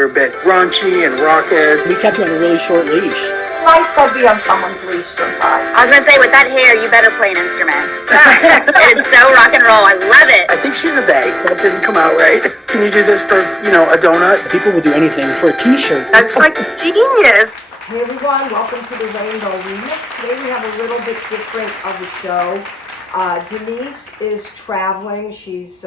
were a bit raunchy and raucous. We kept you on a really short leash. Nice to be on someone's leash sometimes. I was gonna say, with that hair, you better play an instrument. It is so rock and roll. I love it. I think she's a they. That didn't come out right. Can you do this for, a donut? People will do anything for a t-shirt. That's like genius. Hey everyone, welcome to the Rainbow Remix. Today we have a little bit different of a show. Denise is traveling. She's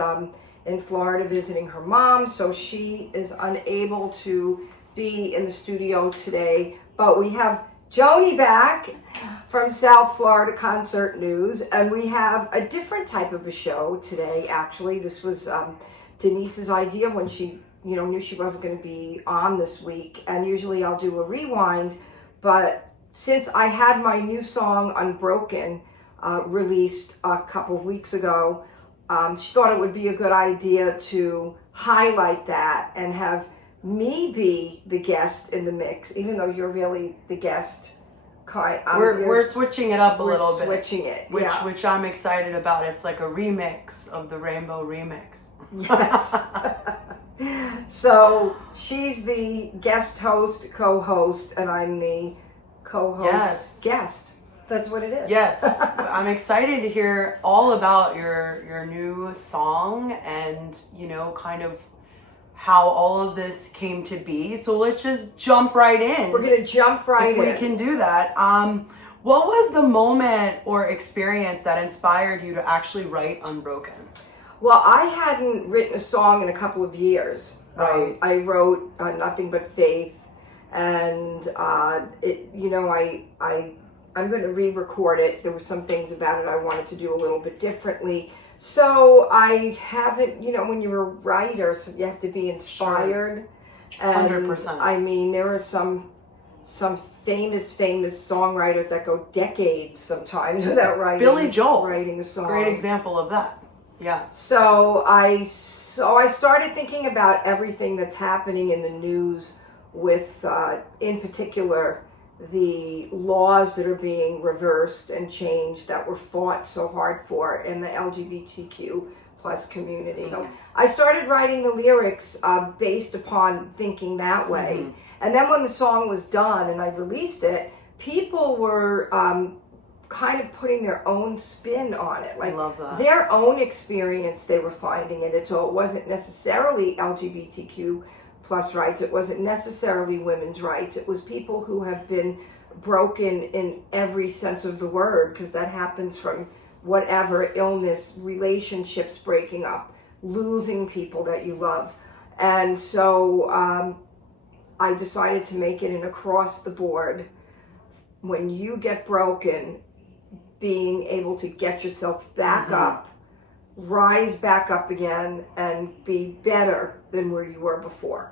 in Florida visiting her mom, so she is unable to be in the studio today. But we have Joanie back from South Florida Concert News, and we have a different type of a show today. Actually, this was Denise's idea when she knew she wasn't going to be on this week, and usually I'll do a rewind, but since I had my new song Unbroken released a couple of weeks ago, she thought it would be a good idea to highlight that and have me be the guest in the mix, even though you're really the guest. We're switching it up a little bit. Switching it, which I'm excited about. It's like a remix of the Rainbow Remix. Yes. So she's the guest host, co-host, and I'm the co-host guest. That's what it is. Yes. I'm excited to hear all about your new song and, kind of how all of this came to be. So let's just jump right in. We're going to jump right in. If we can do that. What was the moment or experience that inspired you to actually write Unbroken? Well, I hadn't written a song in a couple of years. Right. I wrote Nothing But Faith, and I'm going to re-record it. There were some things about it I wanted to do a little bit differently. So I haven't, when you're a writer, so you have to be inspired. Sure. 100%. And I mean, there are some famous songwriters that go decades sometimes without writing. Billy Joel, writing a song. Great example of that. Yeah. So I started thinking about everything that's happening in the news with, in particular, the laws that are being reversed and changed that were fought so hard for in the LGBTQ plus community. So I started writing the lyrics based upon thinking that way. Mm-hmm. And then when the song was done and I released it, people were kind of putting their own spin on it. Like, I love that. Their own experience they were finding in it. So it wasn't necessarily LGBTQ plus rights. It wasn't necessarily women's rights. It was people who have been broken in every sense of the word, because that happens from whatever illness, relationships breaking up, losing people that you love. And so I decided to make it an across the board. When you get broken, being able to get yourself back up, rise back up again, and be better than where you were before.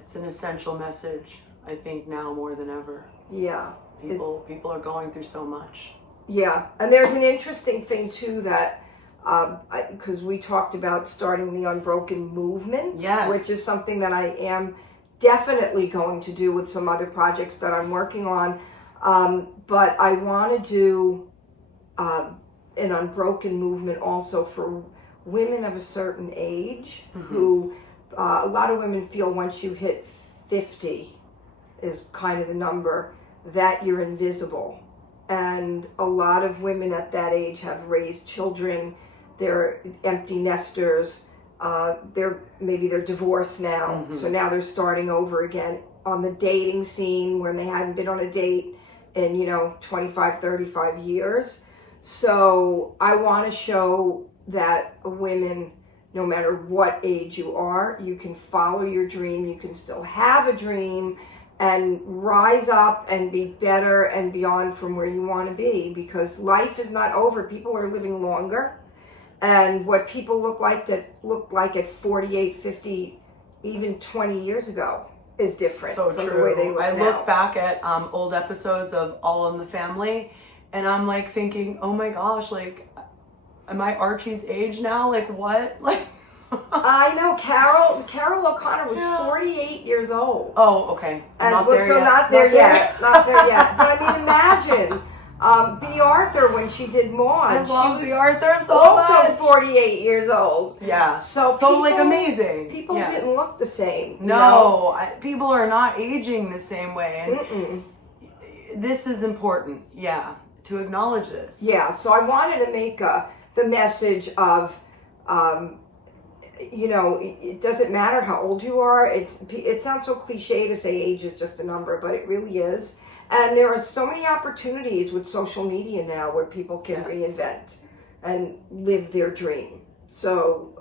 It's an essential message, I think, now more than ever. Yeah. People are going through so much. Yeah, and there's an interesting thing too that, because we talked about starting the Unbroken movement, which is something that I am definitely going to do with some other projects that I'm working on. But I want to do an Unbroken movement also for women of a certain age who, a lot of women feel once you hit 50 is kind of the number, that you're invisible. And a lot of women at that age have raised children, they're empty nesters, they're divorced now, so now they're starting over again on the dating scene when they hadn't been on a date in 25, 35 years. So I want to show that women, no matter what age you are, you can follow your dream, you can still have a dream and rise up and be better and beyond from where you want to be, because life is not over. People are living longer, and what people look like at 48, 50, even 20 years ago is different from the way they look now. I look back at old episodes of All in the Family, and I'm like thinking, oh my gosh, like, am I Archie's age now? Like, what? Like, I know Carol O'Connor was 48 years old. Oh, okay. Not there yet. Not there yet. But I mean, imagine B. Arthur, when she did Maud. I love she B. was Arthur so also much. 48 years old. Yeah. So like amazing. People Yeah. didn't look the same. No, people are not aging the same way. And this is important, to acknowledge this. Yeah, so I wanted to make the message of, it doesn't matter how old you are. It sounds so cliche to say age is just a number, but it really is. And there are so many opportunities with social media now where people can reinvent and live their dream. So,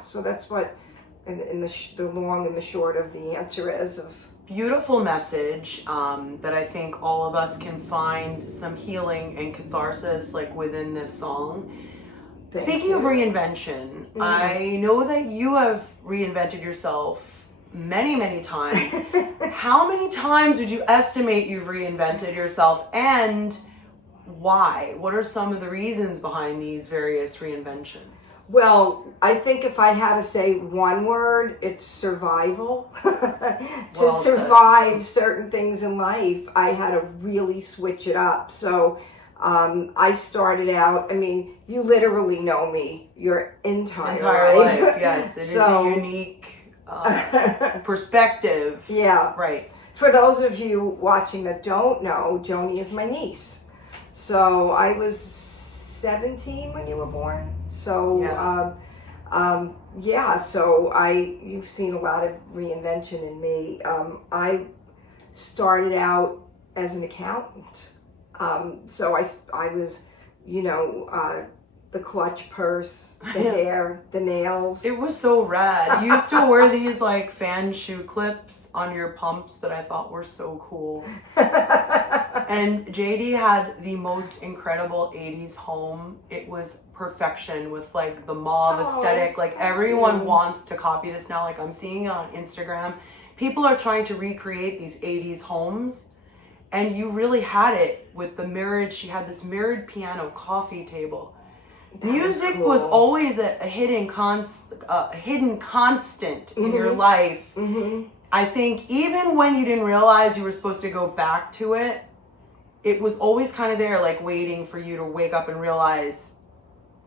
so that's what, in the long and the short of the answer is of. Beautiful message that I think all of us can find some healing and catharsis like within this song. Speaking of reinvention, I know that you have reinvented yourself many, many times. How many times would you estimate you've reinvented yourself, and why? What are some of the reasons behind these various reinventions? Well, I think if I had to say one word, it's survival. To survive certain things in life, I had to really switch it up. So I started out, you literally know me your entire life. Yes, it is a unique perspective. Yeah. Right. For those of you watching that don't know, Joanie is my niece. So I was 17 when you were born. So so you've seen a lot of reinvention in me. I started out as an accountant. So I was, the clutch purse, the hair, the nails. It was so rad. You used to wear these like fan shoe clips on your pumps that I thought were so cool. And JD had the most incredible 80s home. It was perfection with like the mauve aesthetic. Like everyone wants to copy this now. Like I'm seeing it on Instagram. People are trying to recreate these 80s homes. And you really had it with the mirrored, she had this mirrored piano coffee table. Music was always a hidden constant in your life. I think even when you didn't realize you were supposed to go back to it, it was always kind of there, like waiting for you to wake up and realize,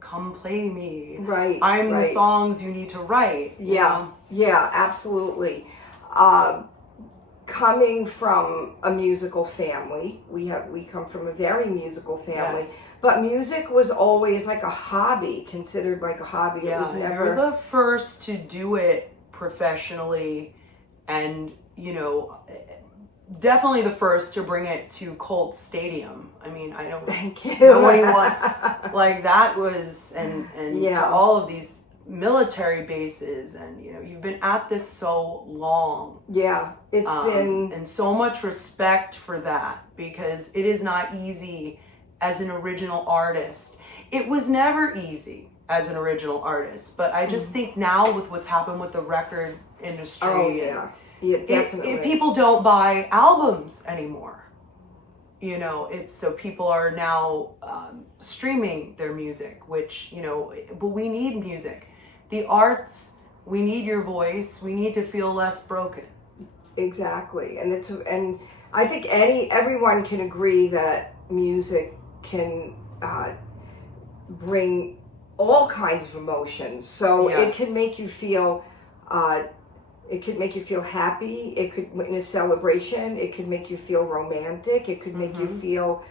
come play me. Right. I'm the songs you need to write. Yeah, absolutely. Coming from a musical family, we come from a very musical family. Yes. But music was always like a hobby, considered like a hobby. Yeah, it was never. You're the first to do it professionally, and definitely the first to bring it to Colt Stadium. I don't Thank you. know anyone like that was, and to all of these military bases, and you've been at this so long. Yeah, it's been, and so much respect for that, because it is not easy as an original artist. It was never easy as an original artist, but I just think now with what's happened with the record industry, definitely, people don't buy albums anymore. It's so people are now streaming their music, which but we need music. The arts, we need your voice. We need to feel less broken. Exactly, and I think everyone can agree that music can bring all kinds of emotions. So it can make you feel, it could make you feel happy. It could, in a celebration, it could make you feel romantic. It could make you feel,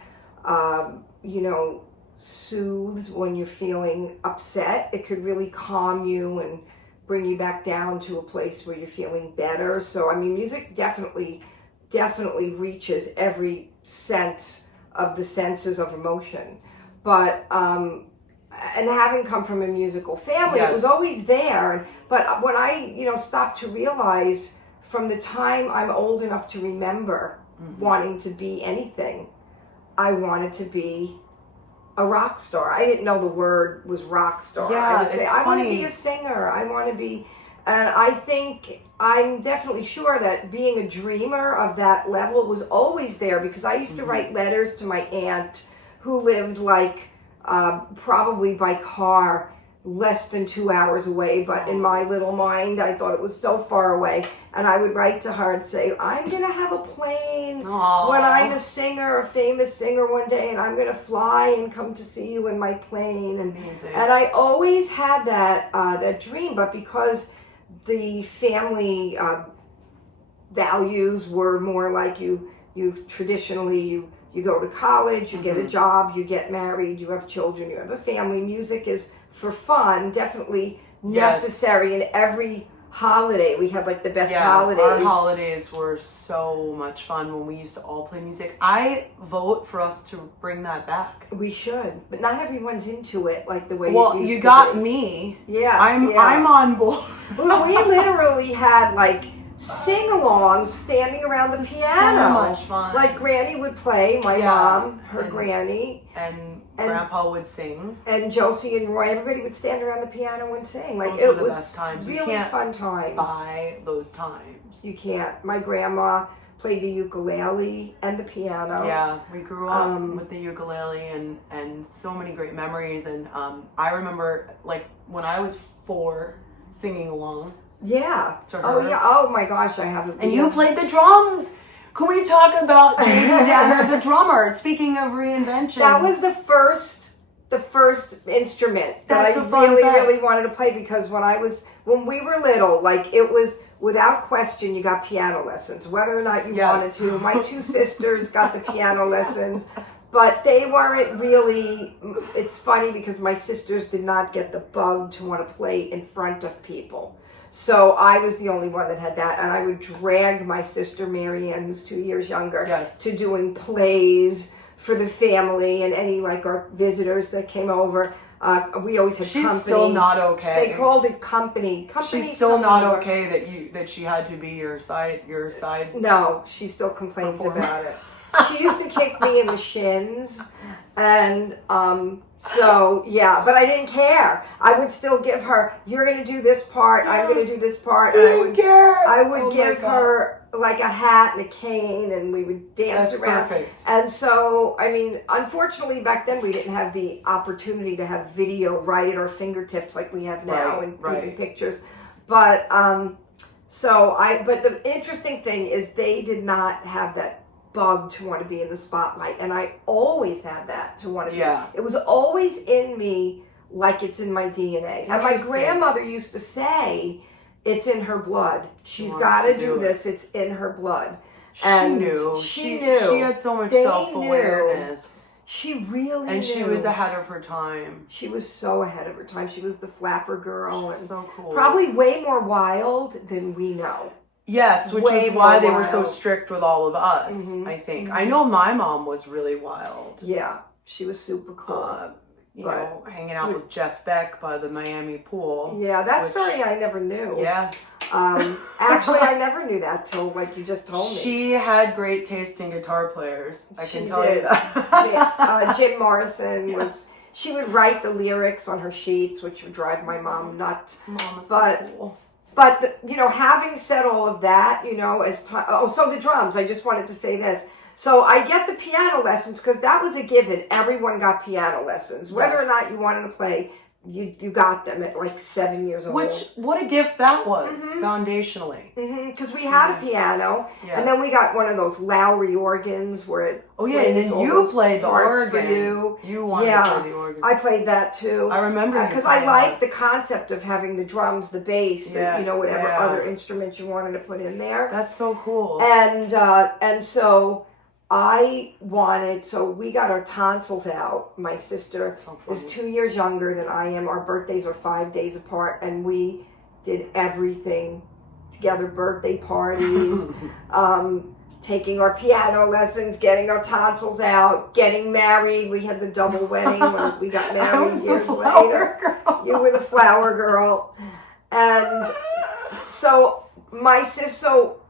soothed when you're feeling upset. It could really calm you and bring you back down to a place where you're feeling better. So music definitely reaches every sense of the senses of emotion. But and having come from a musical family, it was always there. But when I stopped to realize, from the time I'm old enough to remember wanting to be anything, I wanted to be a rock star. I didn't know the word was rock star. Yeah, I would say, I want to be a singer. I want to be, and I think I'm definitely sure that being a dreamer of that level was always there, because I used to write letters to my aunt, who lived like probably by car less than 2 hours away, but in my little mind, I thought it was so far away. And I would write to her and say, I'm going to have a plane when I'm a singer, a famous singer one day, and I'm going to fly and come to see you in my plane. And I always had that dream, but because the family values were more like you traditionally, you go to college, you get a job, you get married, you have children, you have a family. Music is for fun, definitely necessary in every holiday. We had like the best holidays. Our holidays were so much fun when we used to all play music. I vote for us to bring that back. We should, but not everyone's into it like the way well, it used you to got be. me. Yeah, I'm on board. Well, we literally had like sing-alongs standing around the piano. So much fun. Like Granny would play, my mom, her granny. And Grandpa would sing. And Josie and Roy, everybody would stand around the piano and sing. Like Those were it the was best times. really fun times. Buy those times. You can't. My grandma played the ukulele and the piano. Yeah, we grew up with the ukulele and so many great memories. And I remember like when I was 4 singing along. Yeah. To her. Oh yeah. Oh my gosh, I have. And you played the drums. Can we talk about David Danner, the drummer? Speaking of reinvention, that was the first instrument that I really wanted to play, because when we were little, like it was without question, you got piano lessons, whether or not you wanted to. My 2 sisters got the piano lessons, but they weren't really. It's funny because my sisters did not get the bug to want to play in front of people. So I was the only one that had that, and I would drag my sister Marianne, who's 2 years younger, to doing plays for the family and any like our visitors that came over. We always had company. She's still not okay. They called it company. She's still not okay that she had to be your side. No, she still complains about it. She used to kick me in the shins, and so yeah, but I didn't care. I would still give her, you're gonna do this part, I'm gonna do this part, and I would give her like a hat and a cane, and we would dance around. Perfect. And so, I mean, unfortunately back then we didn't have the opportunity to have video right at our fingertips like we have now, and even pictures. But but the interesting thing is they did not have that bug to want to be in the spotlight, and I always had that to want to be. It was always in me, like it's in my DNA. And my grandmother used to say, it's in her blood. She's got to do this. It's in her blood. And she knew. She had so much self-awareness. She really and knew. She was ahead of her time. She was so ahead of her time. She was the flapper girl, and so cool. Probably way more wild than we know. Yes, which is why they were so strict with all of us, I think. I know my mom was really wild. Yeah, she was super cool. You know, hanging out with Jeff Beck by the Miami pool. Yeah, that story I never knew. Yeah. Actually, I never knew that till like you just told me. She had great taste in guitar players. I can tell you that. Jim Morrison was... She would write the lyrics on her sheets, which would drive my mom nuts. Mama's so cool. But, you know, having said all of that, you know, as time... Oh, so the drums, I just wanted to say this. So I get the piano lessons because that was a given. Everyone got piano lessons. Whether or not you wanted to play, you got them at like 7 years old. What a gift that was, foundationally. Because we had a piano, and then we got one of those Lowry organs where it... Oh yeah, and then you played the organ. For you. You wanted to play the organ. I played that too. I remember because I liked the concept of having the drums, the bass, and, you know, whatever other instruments you wanted to put in there. That's so cool. And so I wanted, so we got our tonsils out. My sister is 2 years younger than I am. Our birthdays are 5 days apart, and we did everything together, birthday parties, taking our piano lessons, getting our tonsils out, getting married. We had the double wedding when we got married. I was the flower girl. You were the flower girl. And so my sister, so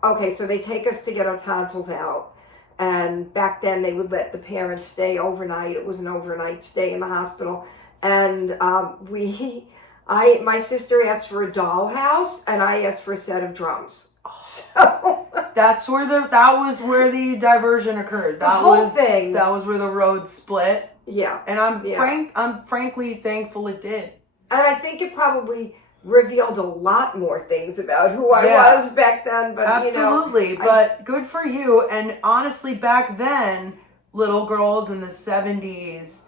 they take us to get our tonsils out. And back then they would let the parents stay overnight. It was an overnight stay in the hospital. And my sister asked for a dollhouse, and I asked for a set of drums. So that was where the diversion occurred. That was where the road split. Yeah. And I'm frankly thankful it did. I think it probably revealed a lot more things about who I was back then. But absolutely, but good for you. And honestly, back then, little girls in the 70s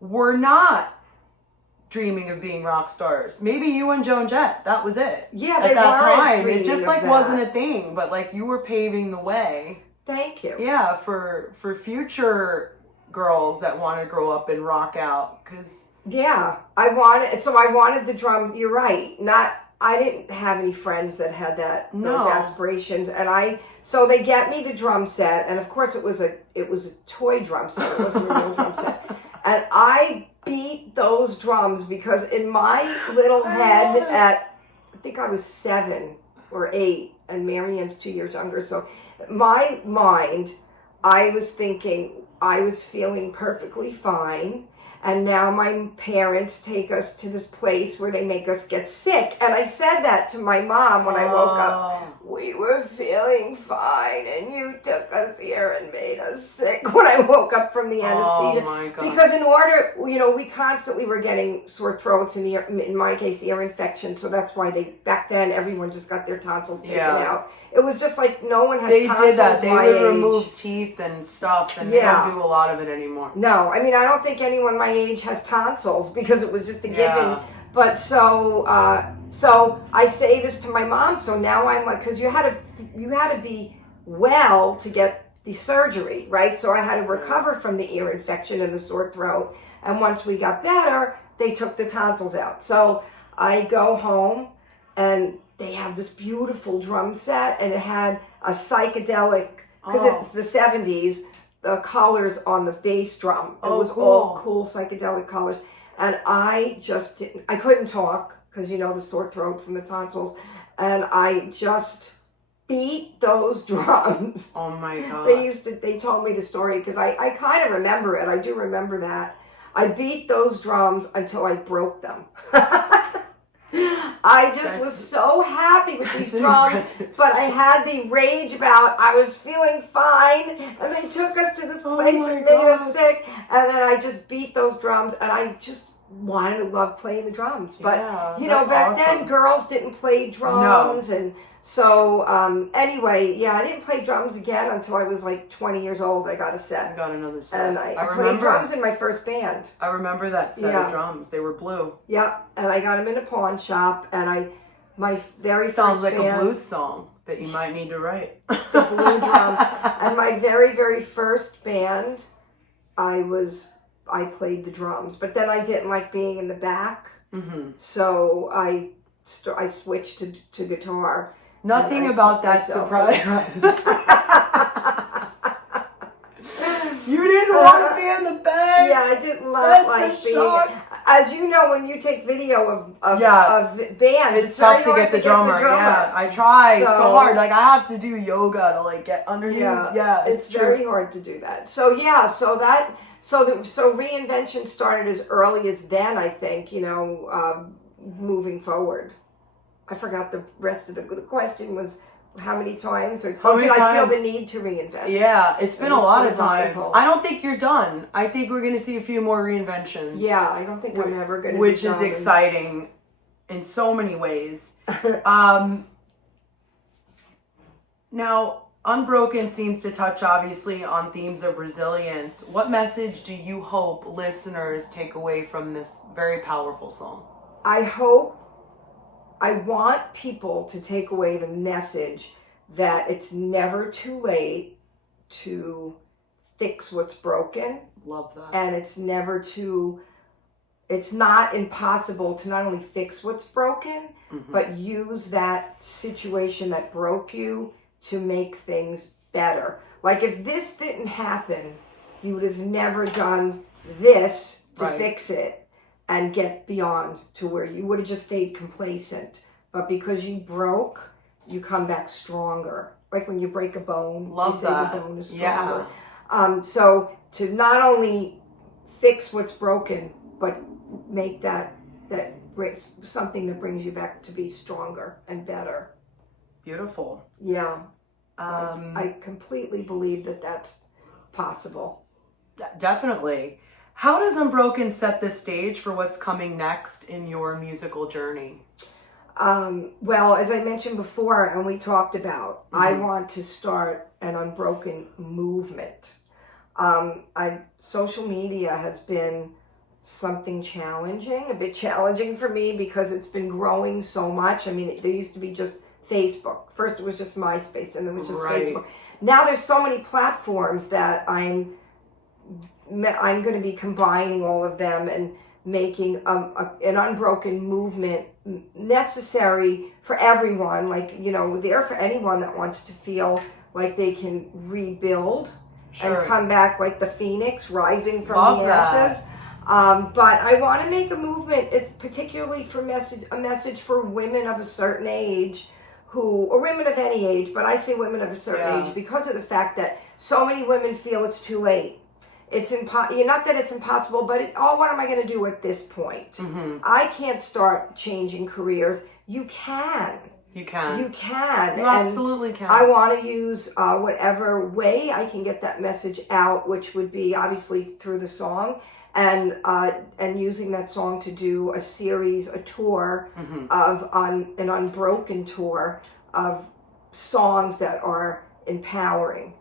were not dreaming of being rock stars. Maybe you and Joan Jett, that was it. Yeah, at that time, it just like wasn't a thing, but like you were paving the way. Thank you. Yeah, for future girls that want to grow up and rock out, because I wanted the drum. You're right. I didn't have any friends that had those aspirations, and so they get me the drum set, and of course it was a toy drum set. It wasn't a real drum set, and I beat those drums because in my little head I think I was 7 or 8, and Marianne's 2 years younger, so my mind, I was thinking I was feeling perfectly fine, and now my parents take us to this place where they make us get sick. And I said that to my mom when I woke up. We were feeling fine, and you took us here and made us sick when I woke up from the anesthesia. Oh my God. Because in order, we constantly were getting sore throats, and in my case, ear infection. So that's why back then, everyone just got their tonsils taken out. It was just like no one has tonsils. They did that. They would remove teeth and stuff, and they don't do a lot of it anymore. No, I mean, I don't think anyone my age has tonsils because it was just a given. But so I say this to my mom. So now I'm like, because you had to be well to get the surgery, right? So I had to recover from the ear infection and the sore throat. And once we got better, they took the tonsils out. So I go home, and they have this beautiful drum set, and it had a psychedelic, because it's the 70s, the colors on the bass drum. It was all cool psychedelic colors. And I couldn't talk because, the sore throat from the tonsils. And I just beat those drums. Oh my God. They told me the story because I kind of remember it. I do remember that. I beat those drums until I broke them. I just was so happy with these drums, but I had the rage about I was feeling fine, and they took us to this place and made us sick, and then I just beat those drums, and I just wanted to love playing the drums. But back then girls didn't play drums, and so anyway, I didn't play drums again until I was like 20 years old. I got a set. I got another set. And I played drums in my first band. I remember that set of drums. They were blue. Yeah, and I got them in a pawn shop, and my very sounds first like band, a blues song that you might need to write. The blue drums. And my very, very first band, I played the drums, but then I didn't like being in the back, so I switched to guitar. Nothing about that surprised. You didn't want to be in the band. Yeah, I didn't like being. As you know, when you take video of bands, it's tough to get the drummer. Yeah, I try so hard. Like I have to do yoga to like get underneath. Yeah, it's very hard to do that. So so reinvention started as early as then. I think moving forward. I forgot the rest of the question was how many times did I feel the need to reinvent? Yeah, it's been a lot of times. I don't think you're done. I think we're going to see a few more reinventions. Yeah, I don't think I'm ever going to Which is exciting in so many ways. Now, Unbroken seems to touch obviously on themes of resilience. What message do you hope listeners take away from this very powerful song? I want people to take away the message that it's never too late to fix what's broken. Love that. And it's not impossible to not only fix what's broken, but use that situation that broke you to make things better. Like if this didn't happen, you would have never done this to fix it and get beyond to where you would have just stayed complacent. But because you broke, you come back stronger. Like when you break a bone, Love they say that. the bone is stronger. Yeah. So to not only fix what's broken, but make that something that brings you back to be stronger and better. Beautiful. Yeah. I completely believe that that's possible. Definitely. How does Unbroken set the stage for what's coming next in your musical journey? Well, as I mentioned before, and we talked about, I want to start an Unbroken movement. Social media has been something challenging, a bit challenging for me because it's been growing so much. I mean, there used to be just Facebook. First it was just MySpace, and then it was just Facebook. Now there's so many platforms that I'm going to be combining all of them and making an Unbroken movement necessary for everyone, like, you know, there for anyone that wants to feel like they can rebuild and come back like the phoenix rising from the ashes. But I want to make a movement, it's particularly for a message for women of a certain age or women of any age, but I say women of a certain age because of the fact that so many women feel it's too late. It's not that it's impossible, but what am I going to do at this point? I can't start changing careers. You can. You absolutely can. I want to use whatever way I can get that message out, which would be obviously through the song, and using that song to do a tour of an Unbroken tour of songs that are empowering.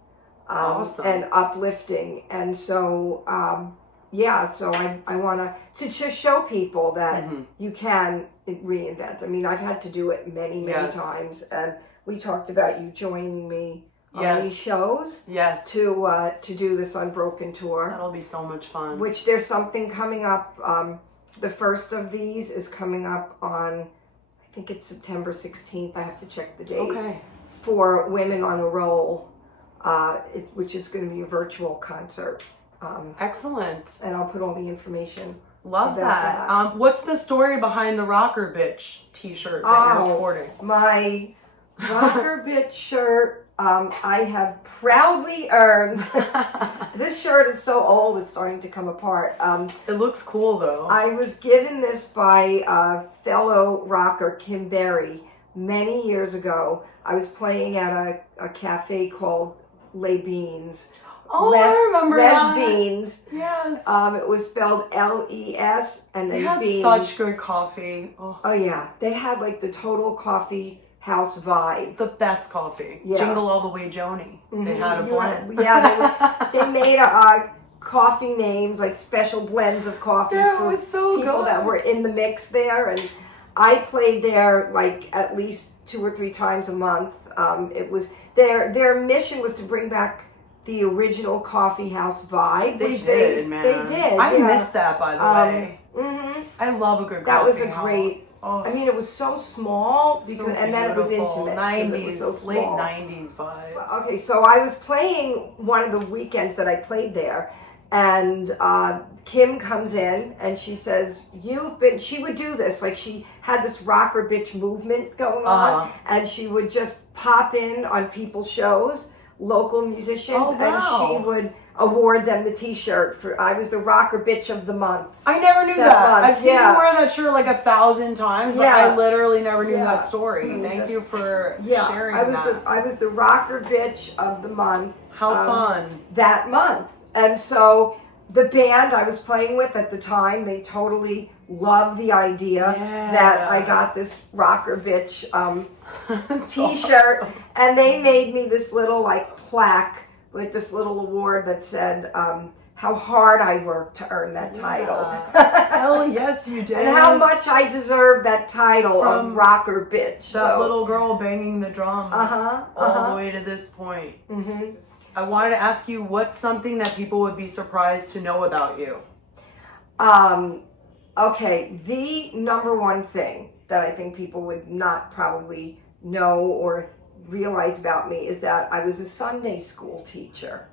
Awesome. And uplifting, and so so I want to just show people that you can reinvent. I mean, I've had to do it many times, and we talked about you joining me on these shows to do this Unbroken tour. That'll be so much fun. Which there's something coming up. The first of these is coming up on, I think it's September 16th. I have to check the date. Okay. For Women on a Roll. Which is going to be a virtual concert. Excellent. And I'll put all the information. Love that. What's the story behind the Rocker Bitch t-shirt that you're sporting? My Rocker Bitch shirt, I have proudly earned. This shirt is so old, it's starting to come apart. It looks cool though. I was given this by fellow rocker Kim Berry many years ago. I was playing at a cafe called Les Beans. Oh, I remember that. Les Beans. Yes. It was spelled L-E-S and then they had Beans. Such good coffee. Oh yeah, they had like the total coffee house vibe. The best coffee. Yeah. Jingle All the Way Joanie. They had a blend. They made coffee names, like special blends of coffee for people that were in the mix there, and I played there like at least 2 or 3 times a month. It was their mission was to bring back the original coffee house vibe. They did. I missed that, by the way. I love a good coffee house. That was a great. I mean, it was so small and then it was intimate. 90s, late 90s vibes. Okay, so I was playing one of the weekends that I played there, and Kim comes in and she says, she would do this, like she had this rocker bitch movement going on, and she would just pop in on people's shows, local musicians, and she would award them the t-shirt for, I was the rocker bitch of the month. I never knew that. I've seen you wear that shirt like 1,000 times, but I literally never knew that story. Thank you for sharing that. I was the rocker bitch of the month. How fun. That month. And so the band I was playing with at the time, they totally loved the idea that I got this rocker bitch t-shirt, and they made me this little like plaque, like this little award that said how hard I worked to earn that title. Hell yes, you did. And how much I deserve that title of rocker bitch. That little girl banging the drums all the way to this point. I wanted to ask you, what's something that people would be surprised to know about you? Okay, the number one thing that I think people would not probably know or realize about me is that I was a Sunday school teacher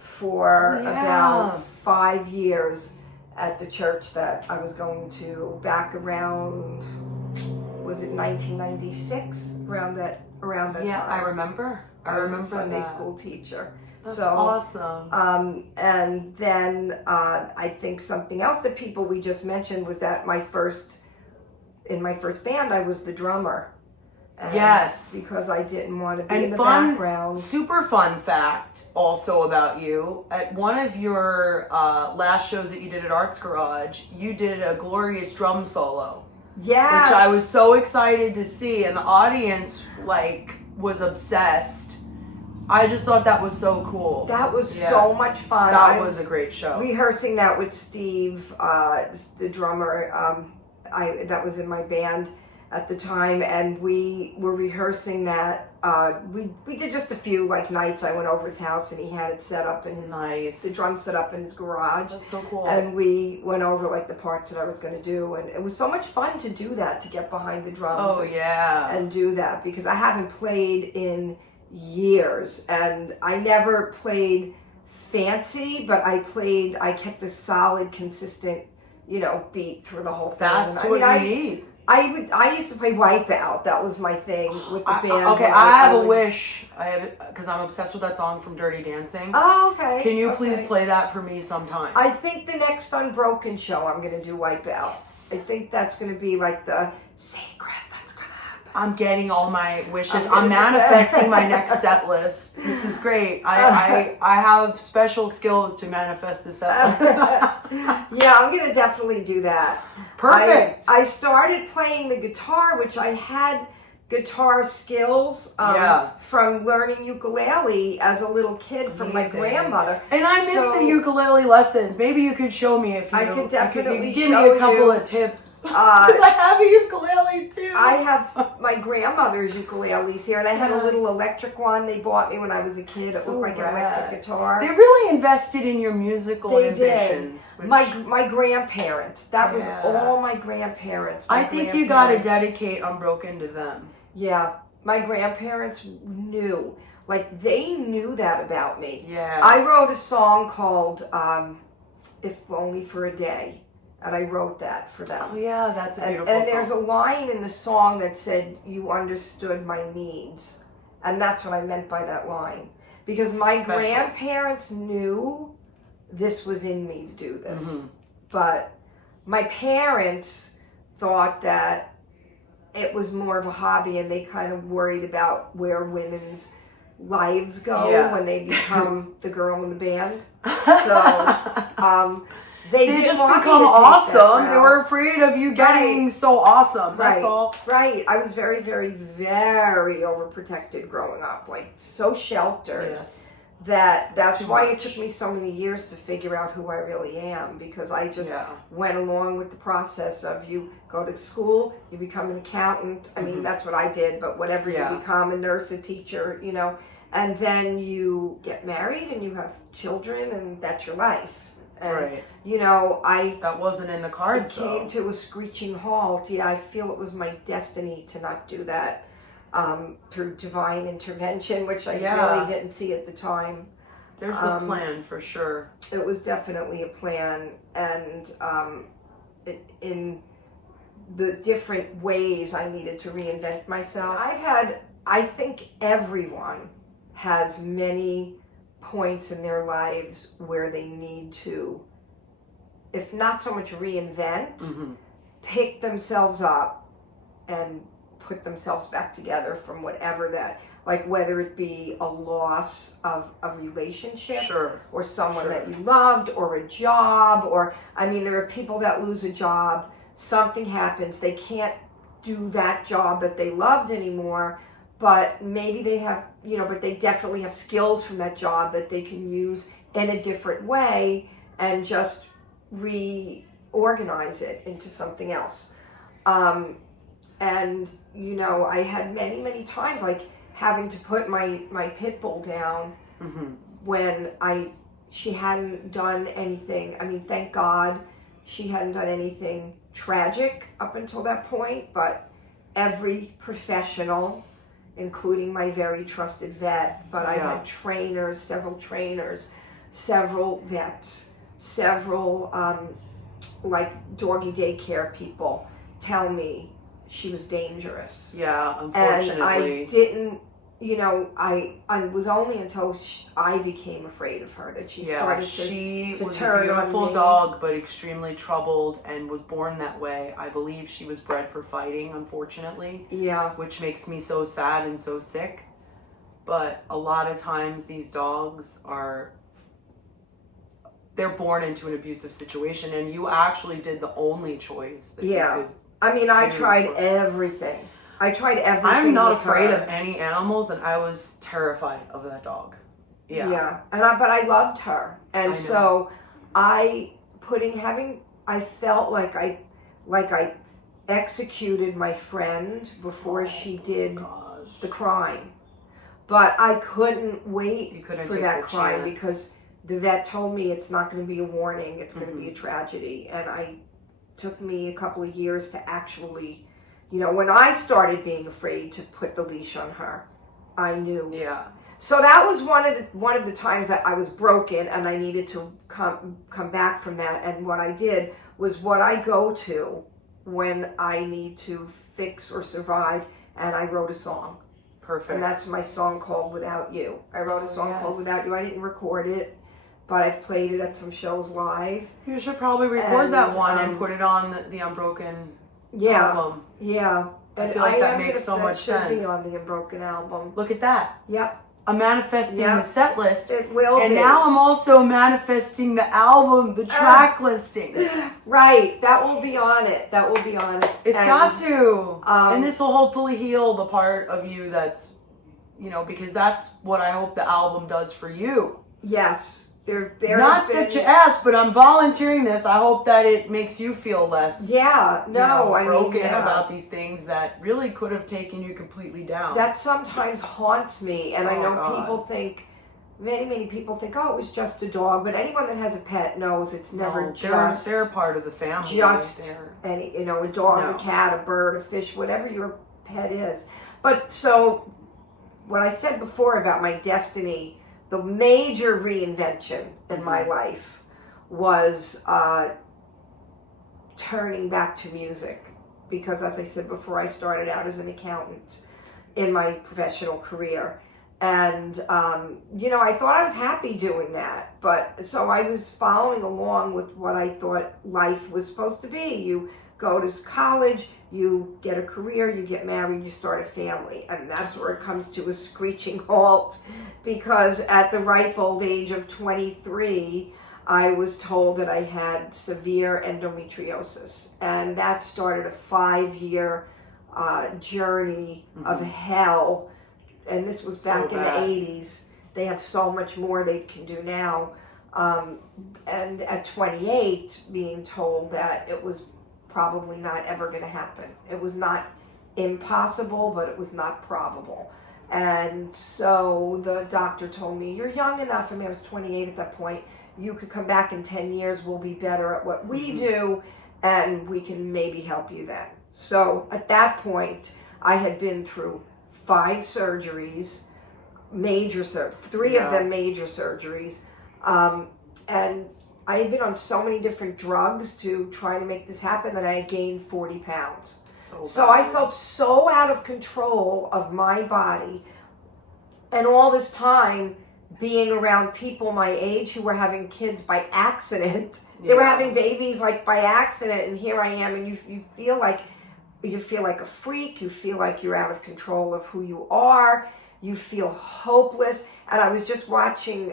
for about 5 years at the church that I was going to back around, was it 1996? Around that time. Yeah, I remember. I remember was a Sunday school teacher. That's awesome. And then I think something else that we just mentioned was that in my first band, I was the drummer. Yes. Because I didn't want to be And in the fun, background. super fun fact also about you. At one of your last shows that you did at Arts Garage, you did a glorious drum solo. Yes. Which I was so excited to see, and the audience was obsessed. I just thought that was so cool. That was so much fun. That was a great show. Rehearsing that with Steve, the drummer, that was in my band at the time, and we were rehearsing that. We did just a few nights. I went over his house and he had it set up in his the drum set up in his garage. That's so cool. And we went over the parts that I was going to do, and it was so much fun to do that, to get behind the drums. Oh yeah. And do that, because I haven't played in years, and I never played fancy, but I kept a solid, consistent, beat through the whole thing. That's what you need. I used to play Wipeout. That was my thing with the band. Okay, I have a wish. Because I'm obsessed with that song from Dirty Dancing. Oh, okay. Can you please play that for me sometime? I think the next Unbroken show I'm going to do Wipeout. Yes. I think that's going to be the secret that's going to happen. I'm getting all my wishes. I'm manifesting my next set list. This is great. I have special skills to manifest a set list. Yeah, I'm going to definitely do that. Perfect. I started playing the guitar, which I had guitar skills from learning ukulele as a little kid from my grandmother. And I missed the ukulele lessons. Maybe you could show me if you. I could definitely give me a couple of tips. Because I have a ukulele too. I have my grandmother's ukuleles here, and I had a little electric one they bought me when I was a kid. It looked like an electric guitar. They really invested in your musical ambitions. Did. My grandparents. That was all my grandparents. I think you got to dedicate Unbroken to them. Yeah, my grandparents knew. They knew that about me. Yeah. I wrote a song called If Only for a Day. And I wrote that for them. Oh yeah, that's a beautiful song. And there's a line in the song that said, "You understood my needs." And that's what I meant by that line. Because my grandparents knew this was in me to do this. Mm-hmm. But my parents thought that it was more of a hobby, and they kind of worried about where women's lives go when they become the girl in the band. So, they just become awesome. They were afraid of you getting so awesome. That's all. Right. I was very, very, very overprotected growing up. So sheltered. Yes. That's why it took me so many years to figure out who I really am, because I just went along with the process of you go to school, you become an accountant. I mean, that's what I did, but whatever you become, a nurse, a teacher, and then you get married and you have children, and that's your life. And, that wasn't in the cards. It came to a screeching halt. Yeah, I feel it was my destiny to not do that through divine intervention, which I really didn't see at the time. There's a plan for sure. It was definitely a plan, and in the different ways I needed to reinvent myself. I think everyone has many points in their lives where they need to, if not so much reinvent, pick themselves up and put themselves back together from whatever that, whether it be a loss of a relationship or someone that you loved, or a job, or, there are people that lose a job, something happens, they can't do that job that they loved anymore, but maybe they have, but they definitely have skills from that job that they can use in a different way and just reorganize it into something else. And, I had many, many times, having to put my pit bull down when she hadn't done anything. Thank God she hadn't done anything tragic up until that point, but every professional, including my very trusted vet, but I had trainers, several vets, several doggy daycare people tell me she was dangerous. Yeah, unfortunately. And I didn't, you know, I was only until I became afraid of her that she started she to was turn a on beautiful me. dog, but extremely troubled, and was born that way. I believe she was bred for fighting, unfortunately. Yeah. Which makes me so sad and so sick. But a lot of times these dogs they're born into an abusive situation, and you actually did the only choice that you could. I mean, I tried everything. I'm not afraid of any animals, and I was terrified of that dog. Yeah. Yeah. But I loved her. And so I felt like I executed my friend before she did the crime. But I couldn't wait for that crime because the vet told me it's not going to be a warning, it's going to be a tragedy. And it took me a couple of years to actually, you know, when I started being afraid to put the leash on her, I knew. Yeah. So that was one of the times that I was broken and I needed to come back from that. And what I did was what I go to when I need to fix or survive, and I wrote a song. Perfect. And that's my song called Without You. I wrote a song called Without You. I didn't record it, but I've played it at some shows live. You should probably record that one and put it on the Unbroken album. Yeah. I feel like that makes so much sense. It should be on the Unbroken album. Look at that. Yep. I'm manifesting the set list. It will be. And now I'm also manifesting the album, the track listing. Right. That will be on it. It's got to. And this will hopefully heal the part of you that's, you know, because that's what I hope the album does for you. Yes. Not that you asked, but I'm volunteering this. I hope that it makes you feel less broken about these things that really could have taken you completely down. That sometimes haunts me, and I know people think, many people think, oh, it was just a dog, but anyone that has a pet knows it's never just. They're part of the family. Just any, you know, a dog, a cat, a bird, a fish, whatever your pet is. But so, what I said before about my destiny, the major reinvention in my life was turning back to music. Because as I said before, I started out as an accountant in my professional career. And, you know, I thought I was happy doing that. But so I was following along with what I thought life was supposed to be. You go to college, you get a career, you get married, you start a family. And that's where it comes to a screeching halt. Because at the ripe old age of 23, I was told that I had severe endometriosis. And that started a 5-year journey of hell. And this was back in the 80s. They have so much more they can do now. And at 28, being told that it was probably not ever going to happen. It was not impossible, but it was not probable. And so the doctor told me, you're young enough. I mean, I was 28 at that point. You could come back in 10 years. We'll be better at what we do, and we can maybe help you then. So at that point, I had been through 5 surgeries, 3 of them major surgeries. And I had been on so many different drugs to try to make this happen that I had gained 40 pounds. So I felt so out of control of my body. And all this time being around people my age who were having kids by accident. They were having babies like by accident, and here I am, and you feel like a freak, you feel like you're out of control of who you are, you feel hopeless. And I was just watching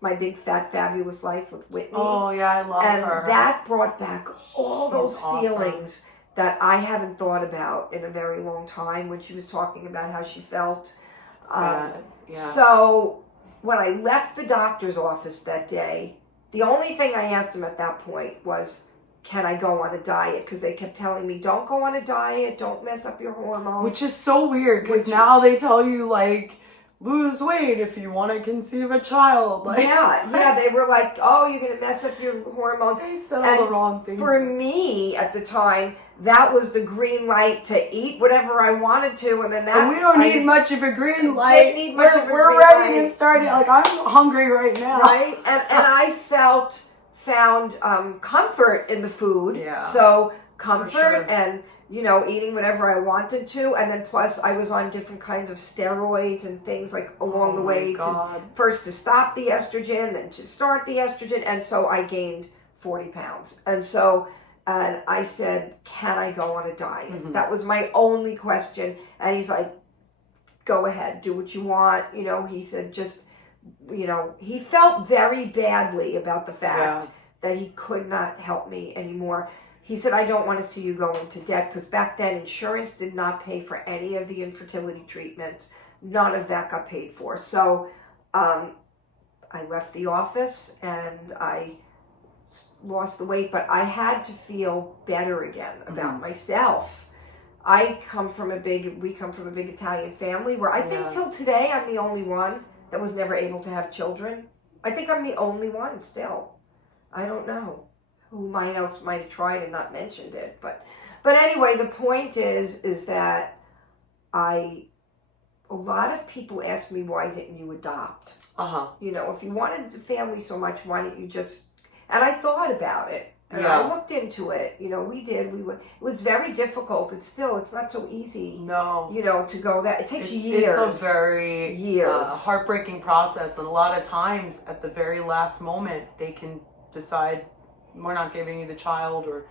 My Big Fat Fabulous Life with Whitney. Oh yeah, I love her. And that brought back all those feelings that I haven't thought about in a very long time when she was talking about how she felt. So when I left the doctor's office that day, the only thing I asked him at that point was, can I go on a diet? Because they kept telling me, don't go on a diet, don't mess up your hormones. Which is so weird, because now they tell you, like, lose weight if you want to conceive a child. Like, yeah, they were like, oh, you're going to mess up your hormones. They said all the wrong things. For me, at the time, that was the green light to eat whatever I wanted to, and then that. And we don't need much of a green light. We're ready to start it. Like, I'm hungry right now. Right, and I found comfort in the food. Yeah. So comfort and eating whatever I wanted to. And then plus I was on different kinds of steroids and things like along the way to stop the estrogen, then to start the estrogen. And so I gained 40 pounds. And I said, can I go on a diet? Mm-hmm. That was my only question. And he's like, go ahead, do what you want. He said, just, he felt very badly about the fact that he could not help me anymore. He said, I don't want to see you go into debt, because back then insurance did not pay for any of the infertility treatments. None of that got paid for. So I left the office and I lost the weight, but I had to feel better again about myself. We come from a big Italian family where I think till today I'm the only one that was never able to have children. I think I'm the only one still. I don't know who else might have tried and not mentioned it, but anyway, the point is that a lot of people ask me, why didn't you adopt? If you wanted the family so much, why didn't you just? And I thought about it. And I looked into it. We did. It was very difficult. It's not so easy. No. To go that. It takes years. It's a very heartbreaking process. And a lot of times, at the very last moment, they can decide, we're not giving you the child, or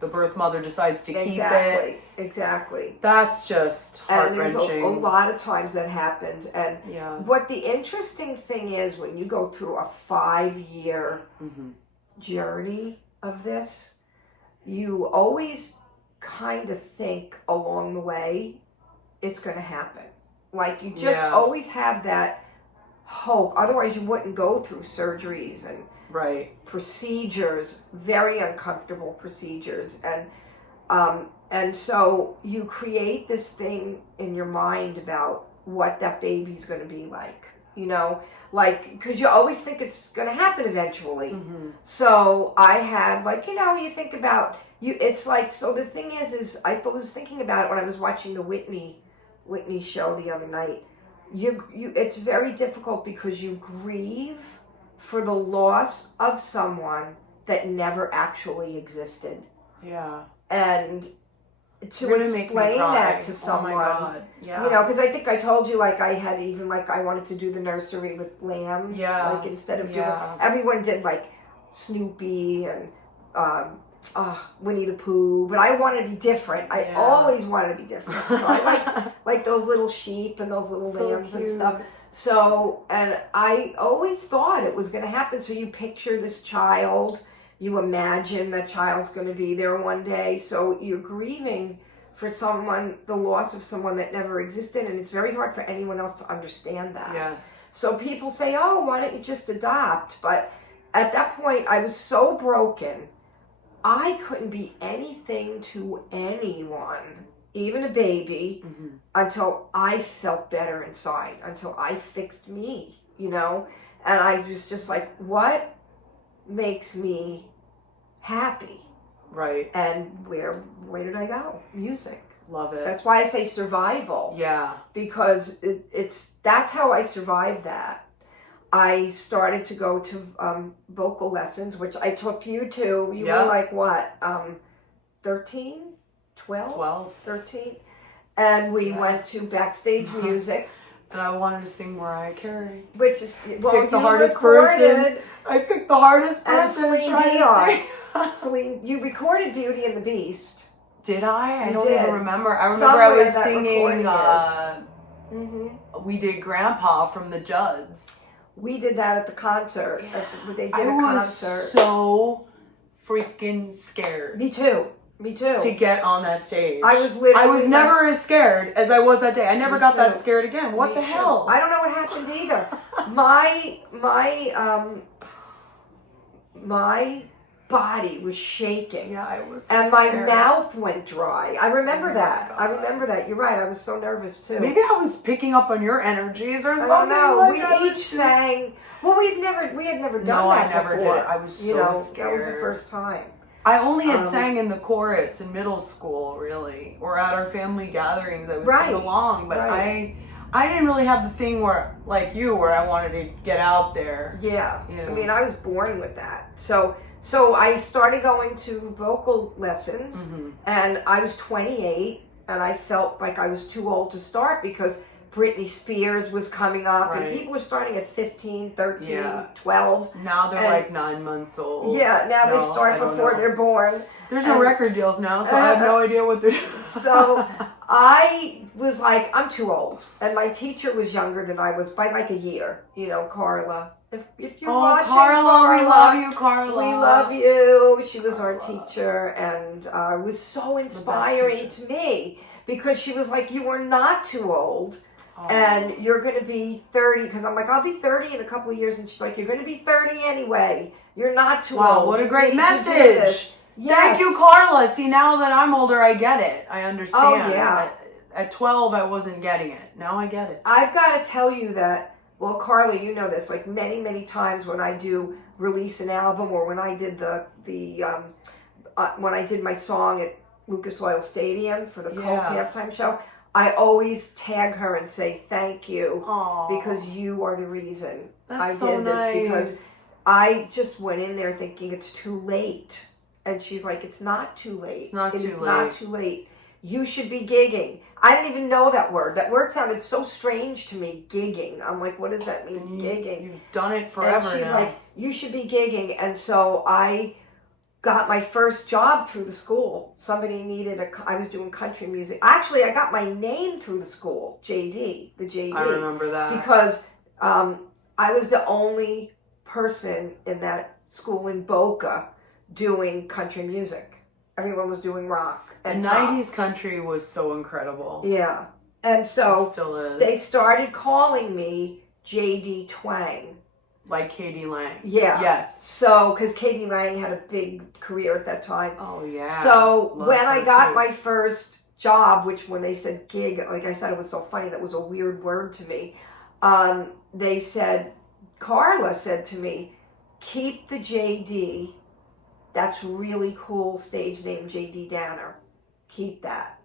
the birth mother decides to keep it. Exactly. That's just heart-wrenching. And there's a lot of times that happens. And what the interesting thing is, when you go through a 5-year journey of this, you always kind of think along the way it's going to happen. Like, you just always have that hope. Otherwise, you wouldn't go through surgeries and procedures, very uncomfortable procedures. And so you create this thing in your mind about what that baby's going to be like. Because you always think it's going to happen eventually. Mm-hmm. So I had, you think about, it's like, so the thing is I was thinking about it when I was watching the Whitney show the other night. It's very difficult because you grieve for the loss of someone that never actually existed. Yeah. And to explain that to someone, because I think I told you, I had even, I wanted to do the nursery with lambs, instead of doing, everyone did Snoopy and Winnie the Pooh, but I wanted to be different. I always wanted to be different. So I like those little sheep and those little lambs and stuff. So, and I always thought it was going to happen. So you picture this child, you imagine that child's going to be there one day. So you're grieving for the loss of someone that never existed. And it's very hard for anyone else to understand that. Yes. So people say, oh, why don't you just adopt? But at that point, I was so broken. I couldn't be anything to anyone, even a baby, until I felt better inside, until I fixed me, And I was just like, what makes me happy? Right. And where did I go? Music. Love it. That's why I say survival. Yeah. Because that's how I survived that. I started to go to vocal lessons, which I took you to. You were like, what, 13? 12? 13? And we went to Backstage Music. And I wanted to sing Mariah Carey. Which is, well, picked the hardest person. I picked the hardest person. And Celine Dion. Celine, you recorded Beauty and the Beast. Did I? I don't even remember. I remember I was singing, we did Grandpa from the Judds. We did that at the concert. Yeah. They did a concert. I was so freaking scared. Me too. To get on that stage. I was never as scared as I was that day. I never got that scared again. What the hell? I don't know what happened either. My body was shaking. Yeah, I was so and scared. My mouth went dry. I remember that. I remember that. You're right. I was so nervous too. Maybe I was picking up on your energies or something. I don't know. We each sang. Well, we had never done that before. I never did. I was so scared. That was the first time. I only had sang in the chorus in middle school, really, or at our family gatherings. I would sing along, but I didn't really have the thing where I wanted to get out there. Yeah, I mean, I was born with that. So So I started going to vocal lessons, and I was 28, and I felt like I was too old to start because Britney Spears was coming up, and people were starting at 15, 13, 12. Now they're like 9 months old. Yeah, now they start before they're born. There's no record deals now, so I have no idea what they're doing. So I was like, I'm too old. And my teacher was younger than I was by like a year. You know, Carla. If you're watching, Carla, we love you, Carla. We love you. She was our teacher, and was so inspiring to me because she was like, you were not too old. And you're going to be 30, because I'm like, I'll be 30 in a couple of years. And she's like, you're going to be 30 anyway. You're not too old. Wow, what a great message. Yes. Thank you, Carla. See, now that I'm older, I get it. I understand. Oh, yeah. At 12, I wasn't getting it. Now I get it. I've got to tell you that, well, Carla, you know this, like many, many times when I do release an album or when I did when I did my song at Lucas Oil Stadium for the Colts halftime show, I always tag her and say thank you. Aww. Because you are the reason I did this. Because I just went in there thinking it's too late. And she's like, it's not too late. It's not too late. You should be gigging. I didn't even know that word. That word sounded so strange to me, gigging. I'm like, what does that mean, gigging? You've done it forever now. And she's like, you should be gigging. And so I got my first job through the school. Somebody needed I was doing country music. Actually, I got my name through the school, JD, the JD. I remember that. Because I was the only person in that school in Boca doing country music. Everyone was doing rock. And 90s country was so incredible. Yeah. And so it still is. They started calling me JD Twang. Like Katie Lang. Yeah. Yes. So, because Katie Lang had a big career at that time. Oh, yeah. So, when I got my first job, which when they said gig, like I said, it was so funny, that was a weird word to me. They said, Carla said to me, keep the JD. That's really cool stage name, JD Danner. Keep that.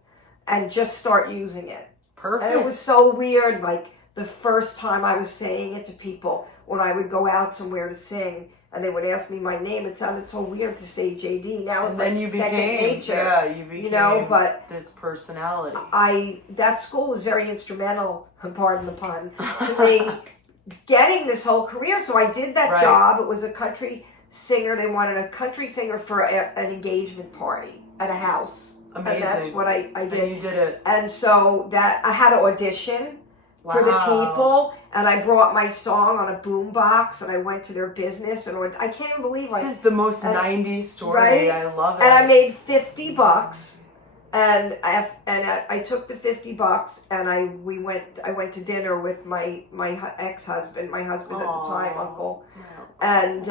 And just start using it. Perfect. And it was so weird, like the first time I was saying it to people, when I would go out somewhere to sing, and they would ask me my name, it sounded so weird to say JD. Now it's like second nature. Yeah, you became, you know, but this personality. That school was very instrumental, pardon the pun, to me getting this whole career. So I did that job. It was a country singer. They wanted a country singer for an engagement party at a house. Amazing. And that's what I did. And you did it. And so that I had to audition for the people, and I brought my song on a boombox, and I went to their business, and I can't even believe this is the most 90s story. Right? I love it. And I made $50, and I took the $50, and I went to dinner with my ex-husband, my husband at the time, Uncle. And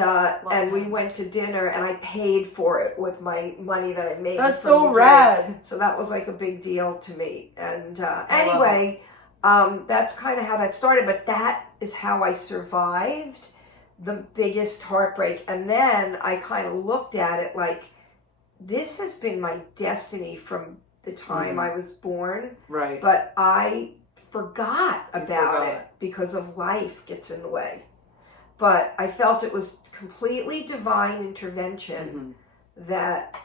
we went to dinner, and I paid for it with my money that I made. That's so rad. So that was like a big deal to me. And anyway, that's kind of how that started. But that is how I survived the biggest heartbreak. And then I kind of looked at it like, this has been my destiny from the time I was born. Right. But I forgot about it because of life gets in the way. But I felt it was completely divine intervention that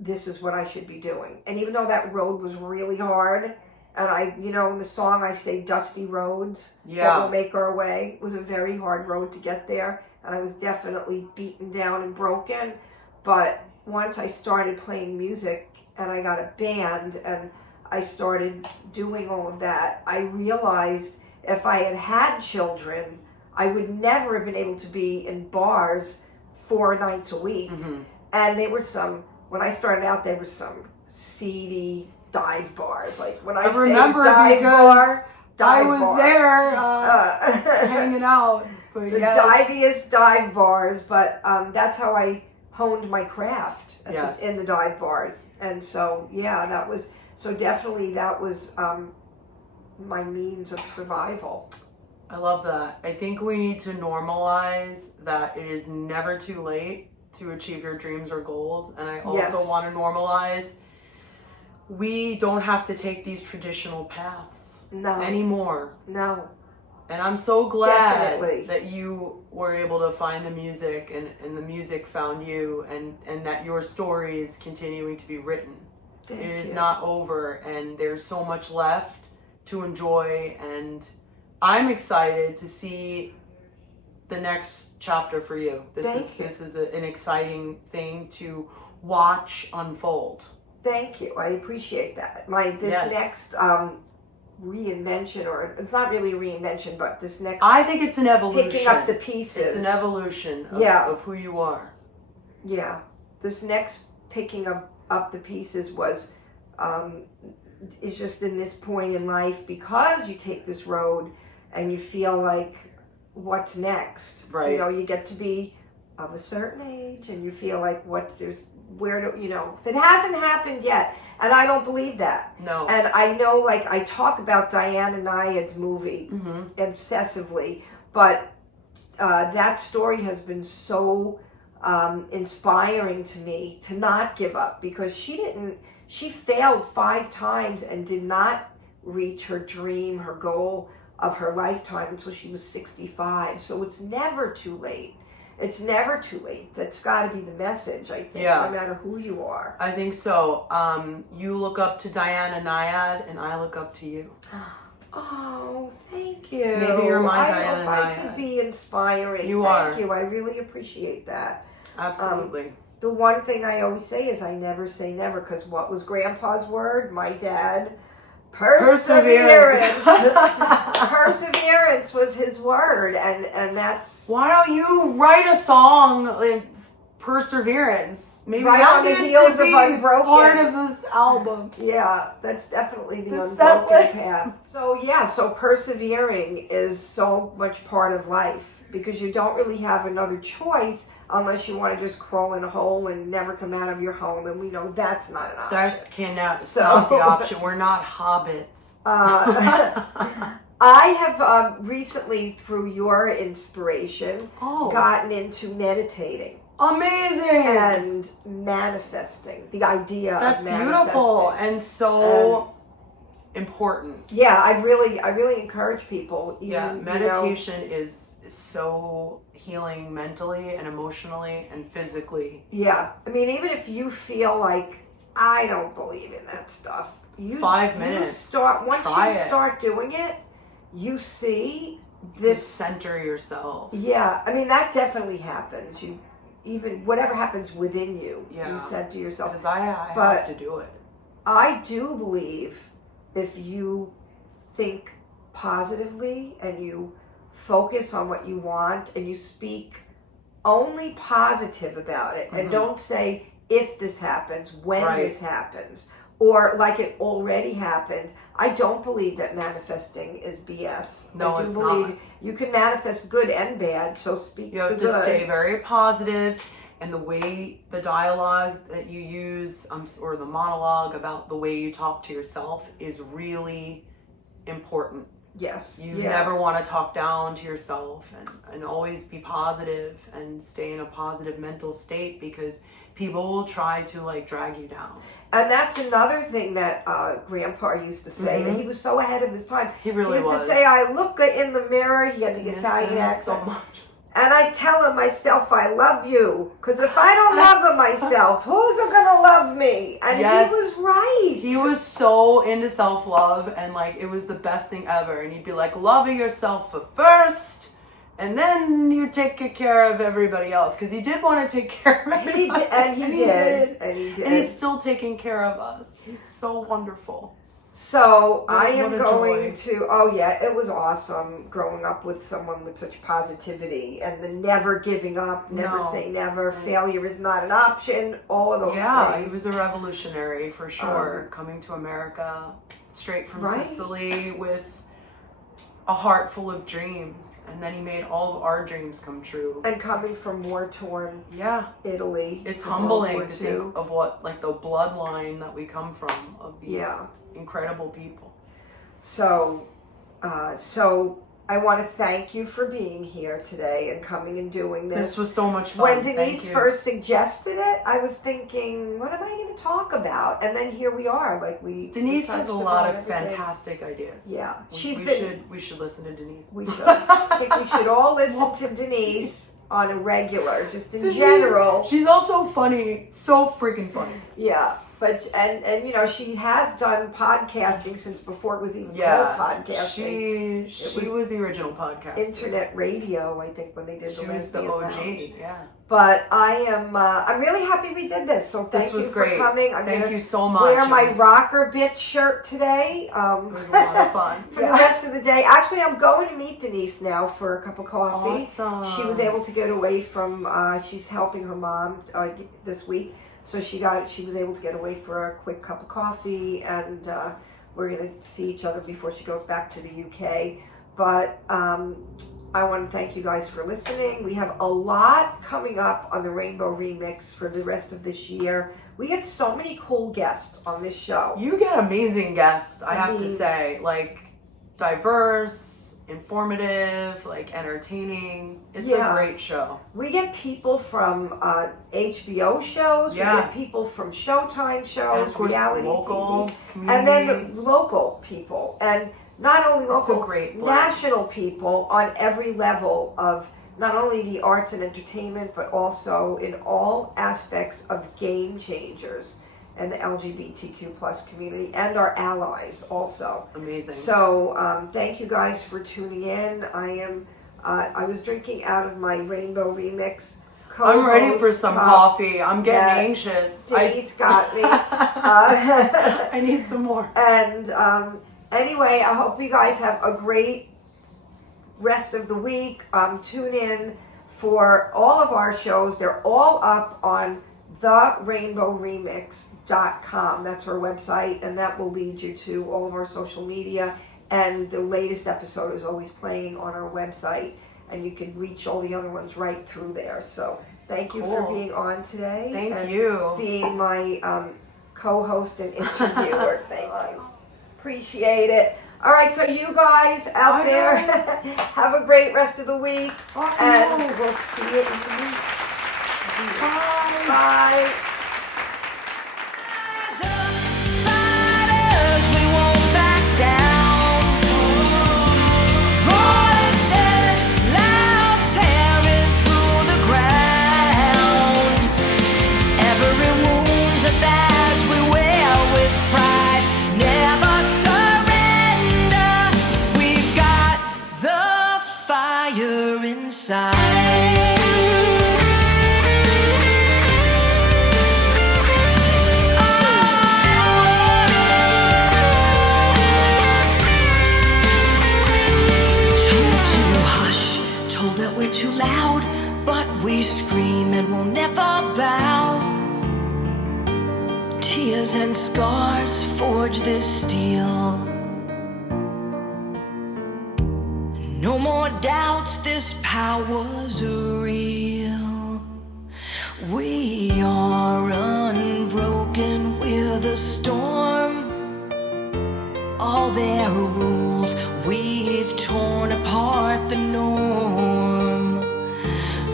this is what I should be doing. And even though that road was really hard, and in the song I say dusty roads that will make our way, it was a very hard road to get there. And I was definitely beaten down and broken. But once I started playing music and I got a band and I started doing all of that, I realized if I had had children, I would never have been able to be in bars 4 nights a week. And when I started out, there were some seedy dive bars. Like when I remember dive bar, I was there hanging out. But the diviest dive bars, but that's how I honed my craft in the dive bars. And so, that was my means of survival. I love that. I think we need to normalize that it is never too late to achieve your dreams or goals. And I also want to normalize we don't have to take these traditional paths anymore. No. And I'm so glad Definitely. that you were able to find the music and the music found you, and that your story is continuing to be written. Thank it is you. not over, and there's so much left to enjoy, and I'm excited to see the next chapter for you. This is an exciting thing to watch unfold. Thank you. I appreciate that. Next reinvention, or it's not really a reinvention, but this next, I think it's an evolution. picking up the pieces. It's an evolution of who you are. Yeah. This next picking up the pieces was is just in this point in life, because you take this road and you feel like, what's next? Right. You know, you get to be of a certain age and you feel like if it hasn't happened yet, and I don't believe that. No. And I know, like, I talk about Diana Nyad's movie obsessively, but that story has been so inspiring to me to not give up, because she failed 5 times and did not reach her dream, her goal of her lifetime until she was 65. So it's never too late. It's never too late. That's got to be the message, I think, no matter who you are. I think so. You look up to Diana Nyad, and I look up to you. Oh, thank you. Maybe you're my Diana I hope I Nyad. can be inspiring. Thank you. I really appreciate that. Absolutely. The one thing I always say is I never say never, because what was Grandpa's word? My dad? Perseverance. Perseverance was his word, and that's... Why don't you write a song like Perseverance? Maybe right that on the needs heels to of be Unbroken. part of this album. Yeah, that's definitely the set unbroken list. path. So persevering is so much part of life, because you don't really have another choice unless you want to just crawl in a hole and never come out of your home, and we know that's not an option. That cannot not the option. We're not hobbits. I have recently, through your inspiration, gotten into meditating. Amazing. And manifesting. The idea That's of manifesting. beautiful and so important. Yeah, I really encourage people. Meditation is so healing mentally and emotionally and physically. Yeah, I mean, even if you feel like, I don't believe in that stuff, 5 minutes. Once you start doing it, you see this. You center yourself. Yeah, I mean, that definitely happens. Even whatever happens within you, you said to yourself. Because I have to do it. I do believe if you think positively and you focus on what you want and you speak only positive about it, and don't say if this happens, when this happens, or like it already happened. I don't believe that manifesting is BS. No, I do it's believe not. you can manifest good and bad, so speak You have the to good. stay very positive, and the way the dialogue that you use, or the monologue about the way you talk to yourself, is really important. Yes. You never want to talk down to yourself, and always be positive and stay in a positive mental state, because people will try to like drag you down. And that's another thing that Grandpa used to say, that he was so ahead of his time. He really was. He used to say, I look in the mirror, he had the Italian accent, so much. and I tell myself I love you, because if I don't love myself, who's going to love me? And he was right. He was so into self-love, and like it was the best thing ever. And he'd be like, love yourself first, and then you take care of everybody else, because he did want to take care of everybody. He did. And he's still taking care of us. He's so wonderful. So I am what a going joy. to, it was awesome growing up with someone with such positivity, and the never giving up, never say never, failure is not an option, all of those things. Yeah, he was a revolutionary for sure, coming to America straight from Sicily with a heart full of dreams, and then he made all of our dreams come true. And coming from war-torn Italy. It's humbling to think of what, like, the bloodline that we come from, of these incredible people. So I I want to thank you for being here today and coming and doing this. This was so much fun. When Denise first suggested it, I was thinking, what am I going to talk about? And then here we are. Denise has a lot of fantastic ideas. Yeah, we should listen to Denise. We should. I think we should all listen to Denise on a regular, just in general. She's also funny, so freaking funny. Yeah. But and you know, she has done podcasting since before it was even called podcasting. She was the original podcast. Internet radio, I think, when they did she was the OG. Yeah. But I'm really happy we did this. So thank you for coming. Thank you so much. Wear my rocker bitch shirt today. It was a lot of fun for the rest of the day. Actually, I'm going to meet Denise now for a cup of coffee. Awesome. She was able to get away from. She's helping her mom this week. So she was able to get away for a quick cup of coffee, and we're going to see each other before she goes back to the UK. But I want to thank you guys for listening. We have a lot coming up on the Rainbow Remix for the rest of this year. We get so many cool guests on this show. You get amazing guests, I have to say. Diverse, informative, entertaining. It's a great show. We get people from HBO shows. We get people from Showtime shows, of course, reality local TV, community. and then the local people, and not only local, national people on every level of not only the arts and entertainment, but also in all aspects of game changers and the LGBTQ plus community and our allies also. Amazing. So thank you guys for tuning in. I was drinking out of my Rainbow Remix co-host. I'm ready for some coffee. I'm getting anxious. Denise got me. I need some more. And anyway, I hope you guys have a great rest of the week. Tune in for all of our shows. They're all up on therainbowremix.com. That's our website, and that will lead you to all of our social media. And the latest episode is always playing on our website, and you can reach all the other ones right through there. So thank you for being on today. Thank you. Being my co-host and interviewer. Thank you. Appreciate it. All right, so you guys out there, have a great rest of the week, and we'll see you in the week. Bye. Bye. And scars forge this steel. No more doubts, this power's real. We are unbroken, we're the storm. All their rules, we've torn apart the norm.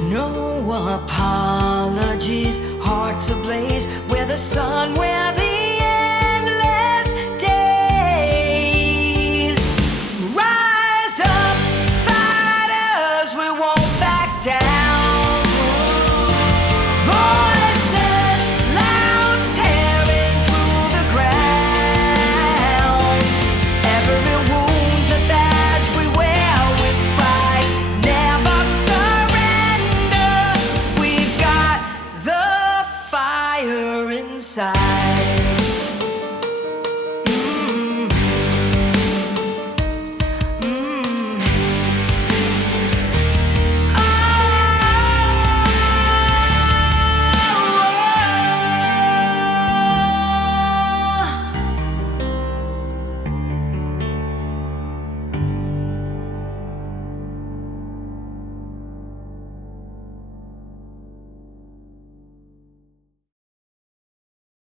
No apologies, hearts ablaze, we're the sun, we're the endless days. Rise up, fighters, we won't back down. Voices loud, tearing through the ground. Every wound's a badge we wear with pride. Never surrender, we've got the fire inside.